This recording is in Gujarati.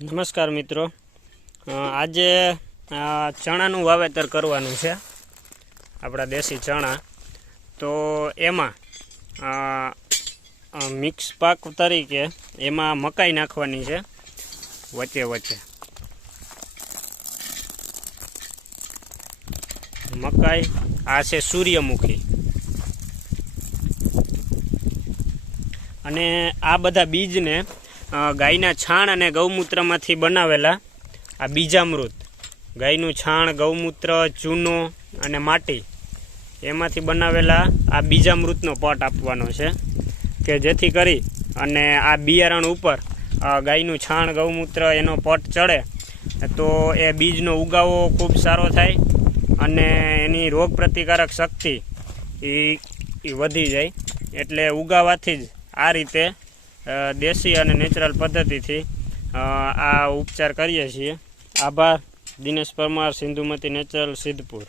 નમસ્કાર મિત્રો. આજે ચણાનું વાવેતર કરવાનું છે. આપણા દેશી ચણા. તો એમાં મિક્સ પાક તરીકે એમાં મકાઈ નાખવાની છે. વચ્ચે વચ્ચે. મકાઈ, આ છે સૂર્યમુખી. અને આ બધા બીજને ગાયના છાણ અને ગૌમૂત્રમાંથી બનાવેલા આ બીજામૃત. ગાયનું છાણ, ગૌમૂત્ર, ચૂનો અને માટી, એમાંથી બનાવેલા આ બીજામૃતનો પટ આપવાનો છે કે જેથી કરી અને આ બિયારણ ઉપર ગાયનું છાણ, ગૌમૂત્ર એનો પટ ચડે, તો એ બીજનો ઉગાવો ખૂબ સારો થાય અને એની રોગ પ્રતિકારક શક્તિ એ વધી જાય. એટલે ઉગાવાથી જ આ રીતે દેશી અને નેચરલ પદ્ધતિથી આ ઉપચાર કરીએ છીએ. આભાર દિનેશ પરમાર સિંધુમતી નેચરલ સિદ્ધપુર.